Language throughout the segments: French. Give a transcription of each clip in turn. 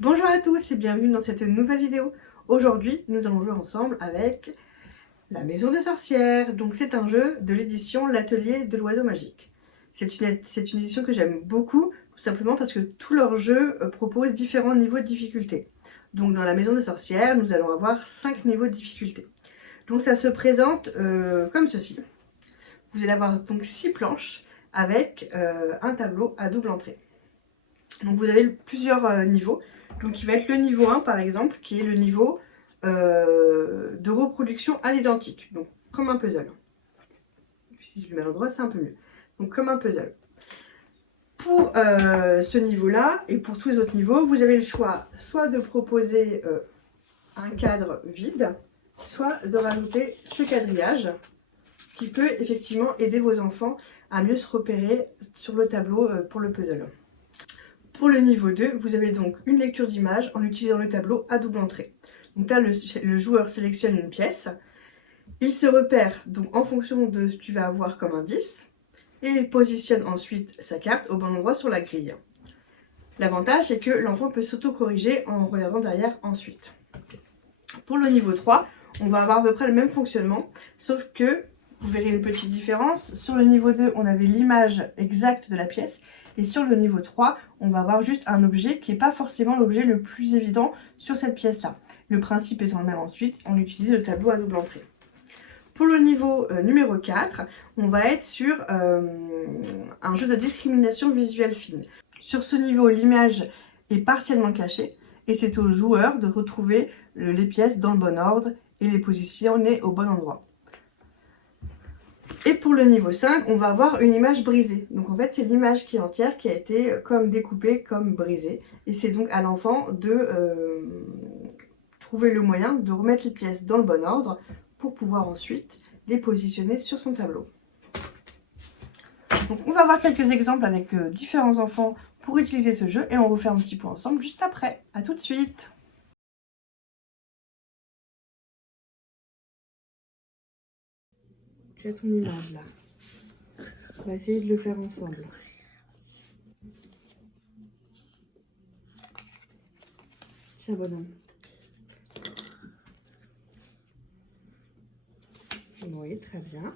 Bonjour à tous et bienvenue dans cette nouvelle vidéo. Aujourd'hui, nous allons jouer ensemble avec La Maison des Sorcières. Donc c'est un jeu de l'édition L'Atelier de l'Oiseau Magique. C'est une édition que j'aime beaucoup, tout simplement parce que tous leurs jeux proposent différents niveaux de difficulté. Donc dans La Maison des Sorcières, nous allons avoir 5 niveaux de difficulté. Donc ça se présente comme ceci. Vous allez avoir donc 6 planches avec un tableau à double entrée. Donc vous avez plusieurs niveaux. Donc il va être le niveau 1 par exemple, qui est le niveau de reproduction à l'identique. Donc comme un puzzle. Si je le mets à l'endroit, c'est un peu mieux. Donc comme un puzzle. Pour ce niveau-là et pour tous les autres niveaux, vous avez le choix soit de proposer un cadre vide, soit de rajouter ce quadrillage qui peut effectivement aider vos enfants à mieux se repérer sur le tableau pour le puzzle. Pour le niveau 2, vous avez donc une lecture d'image en utilisant le tableau à double entrée. Donc là, le joueur sélectionne une pièce, il se repère donc en fonction de ce qu'il va avoir comme indice, et il positionne ensuite sa carte au bon endroit sur la grille. L'avantage, c'est que l'enfant peut s'auto-corriger en regardant derrière ensuite. Pour le niveau 3, on va avoir à peu près le même fonctionnement, sauf que vous verrez une petite différence. Sur le niveau 2, on avait l'image exacte de la pièce. Et sur le niveau 3, on va avoir juste un objet qui n'est pas forcément l'objet le plus évident sur cette pièce-là. Le principe étant le même ensuite, on utilise le tableau à double entrée. Pour le niveau numéro 4, on va être sur un jeu de discrimination visuelle fine. Sur ce niveau, l'image est partiellement cachée et c'est au joueur de retrouver les pièces dans le bon ordre et les positionner au bon endroit. Et pour le niveau 5, on va avoir une image brisée. Donc en fait, c'est l'image qui est entière qui a été comme découpée, comme brisée. Et c'est donc à l'enfant de trouver le moyen de remettre les pièces dans le bon ordre pour pouvoir ensuite les positionner sur son tableau. Donc on va voir quelques exemples avec différents enfants pour utiliser ce jeu et on refait un petit point ensemble juste après. A tout de suite! Tu as ton image là. On va essayer de le faire ensemble. Tiens, bonhomme. Oui, très bien.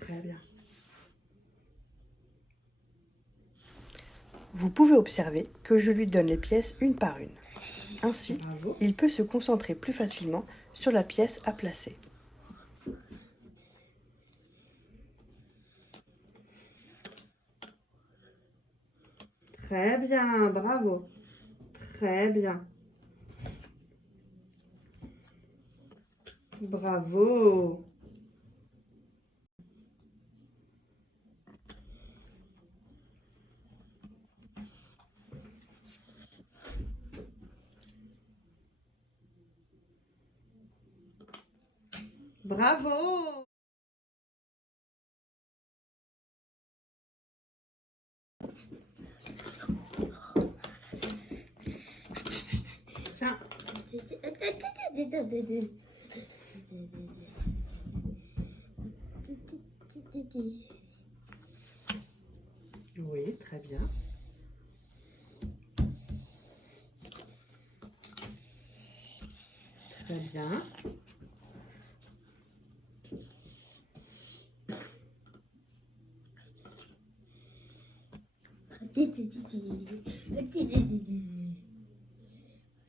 Très bien. Vous pouvez observer que je lui donne les pièces une par une. Ainsi, bravo, il peut se concentrer plus facilement sur la pièce à placer. Très bien, bravo. Très bien. Bravo. Bravo. Tiens. Oui, très bien. Très bien.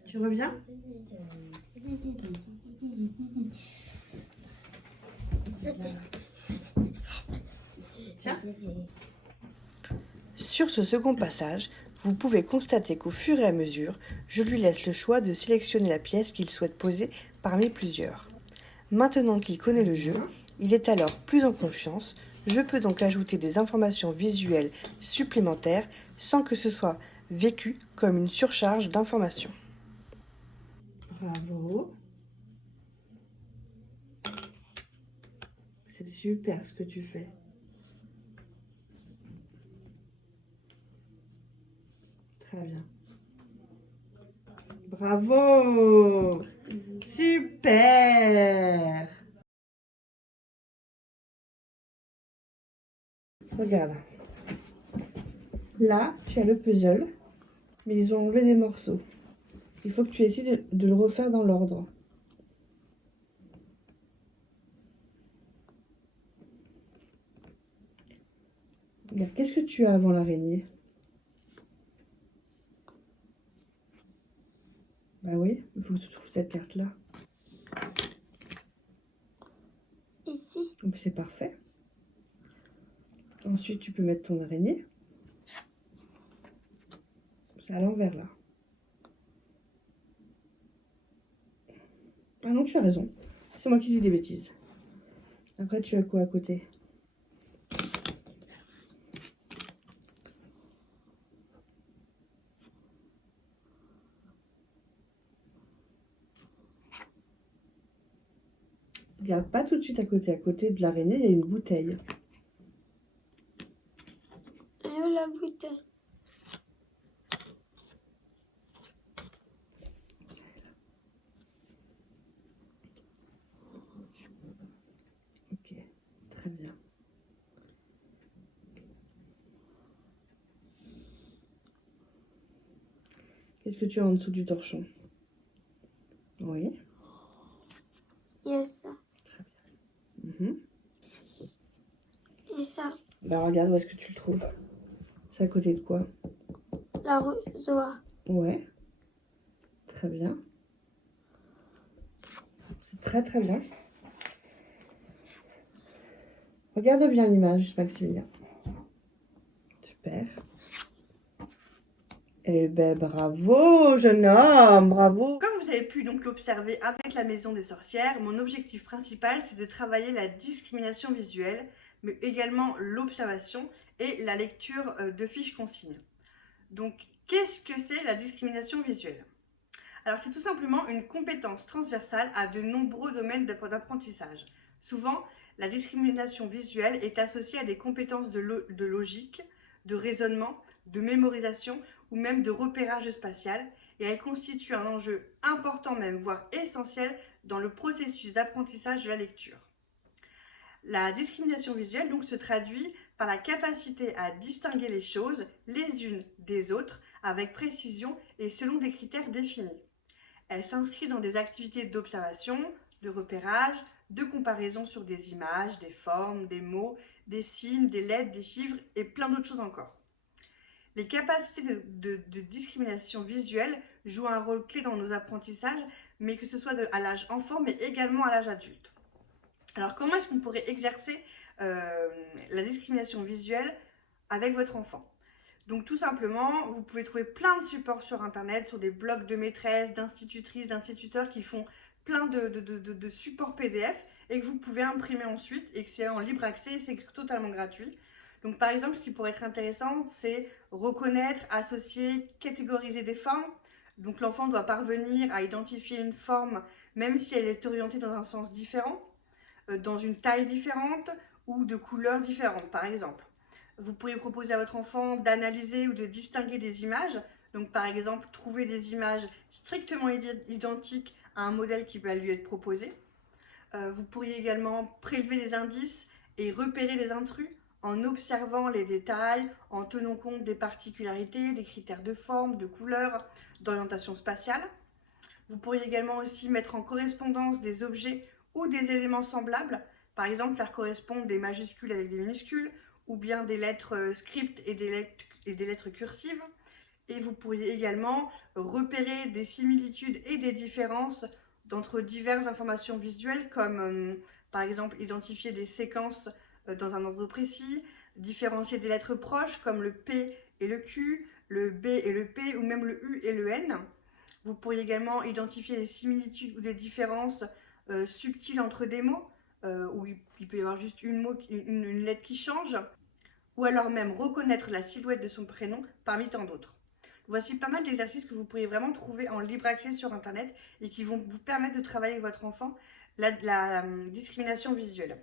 Tu reviens? Tiens. Sur ce second passage, vous pouvez constater qu'au fur et à mesure, je lui laisse le choix de sélectionner la pièce qu'il souhaite poser parmi plusieurs. Maintenant qu'il connaît le jeu, il est alors plus en confiance. Je peux donc ajouter des informations visuelles supplémentaires sans que ce soit vécu comme une surcharge d'informations. Bravo. C'est super ce que tu fais. Très bien. Bravo! Super! Regarde. Là, tu as le puzzle, mais ils ont enlevé des morceaux. Il faut que tu essaies de le refaire dans l'ordre. Regarde, qu'est-ce que tu as avant l'araignée? Bah oui, il faut que tu trouves cette carte-là. Ici. C'est parfait. Ensuite, tu peux mettre ton araignée. C'est à l'envers, là. Ah non, tu as raison. C'est moi qui dis des bêtises. Après, tu as quoi à côté? Regarde pas tout de suite à côté. À côté de l'araignée, il y a une bouteille. Et où la bouteille? Ok, très bien. Qu'est-ce que tu as en dessous du torchon? Oui. Il y a ça. Mhm. Et ça. Bah regarde, où est-ce que tu le trouves? C'est à côté de quoi? L'arrosoir. Ouais. Très bien. C'est très très bien. Regarde bien l'image, Maximilien. Super. Eh ben bravo, jeune homme, bravo. Comme vous avez pu donc l'observer avec la Maison des Sorcières, mon objectif principal c'est de travailler la discrimination visuelle, mais également l'observation et la lecture de fiches consignes. Donc, qu'est-ce que c'est la discrimination visuelle? Alors, c'est tout simplement une compétence transversale à de nombreux domaines d'apprentissage. Souvent, la discrimination visuelle est associée à des compétences de logique, de raisonnement, de mémorisation ou même de repérage spatial, et elle constitue un enjeu important même, voire essentiel, dans le processus d'apprentissage de la lecture. La discrimination visuelle donc se traduit par la capacité à distinguer les choses les unes des autres avec précision et selon des critères définis. Elle s'inscrit dans des activités d'observation, de repérage, de comparaison sur des images, des formes, des mots, des signes, des lettres, des chiffres et plein d'autres choses encore. Les capacités de discrimination visuelle jouent un rôle clé dans nos apprentissages, mais que ce soit à l'âge enfant, mais également à l'âge adulte. Alors, comment est-ce qu'on pourrait exercer la discrimination visuelle avec votre enfant? Donc tout simplement, vous pouvez trouver plein de supports sur internet, sur des blogs de maîtresses, d'institutrices, d'instituteurs qui font plein de supports PDF et que vous pouvez imprimer ensuite et que c'est en libre accès et c'est totalement gratuit. Donc par exemple, ce qui pourrait être intéressant, c'est reconnaître, associer, catégoriser des formes. Donc l'enfant doit parvenir à identifier une forme même si elle est orientée dans un sens différent, dans une taille différente ou de couleurs différentes par exemple. Vous pourriez proposer à votre enfant d'analyser ou de distinguer des images. Donc par exemple, trouver des images strictement identiques à un modèle qui va lui être proposé. Vous pourriez également prélever des indices et repérer les intrus en observant les détails, en tenant compte des particularités, des critères de forme, de couleur, d'orientation spatiale. Vous pourriez également aussi mettre en correspondance des objets ou des éléments semblables, par exemple faire correspondre des majuscules avec des minuscules, ou bien des lettres script et des lettres cursives. Et vous pourriez également repérer des similitudes et des différences entre diverses informations visuelles, comme par exemple identifier des séquences dans un ordre précis, différencier des lettres proches comme le P et le Q, le B et le P, ou même le U et le N. Vous pourriez également identifier des similitudes ou des différences subtiles entre des mots, où il peut y avoir juste une lettre qui change, ou alors même reconnaître la silhouette de son prénom parmi tant d'autres. Voici pas mal d'exercices que vous pourriez vraiment trouver en libre accès sur internet et qui vont vous permettre de travailler avec votre enfant la discrimination visuelle.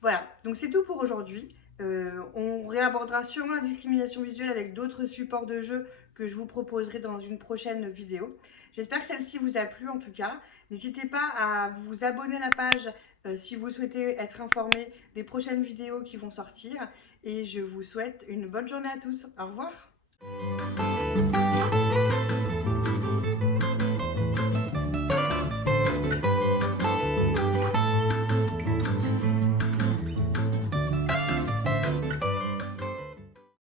Voilà, donc c'est tout pour aujourd'hui. On réabordera sûrement la discrimination visuelle avec d'autres supports de jeu que je vous proposerai dans une prochaine vidéo. J'espère que celle-ci vous a plu en tout cas. N'hésitez pas à vous abonner à la page si vous souhaitez être informé des prochaines vidéos qui vont sortir. Et je vous souhaite une bonne journée à tous. Au revoir.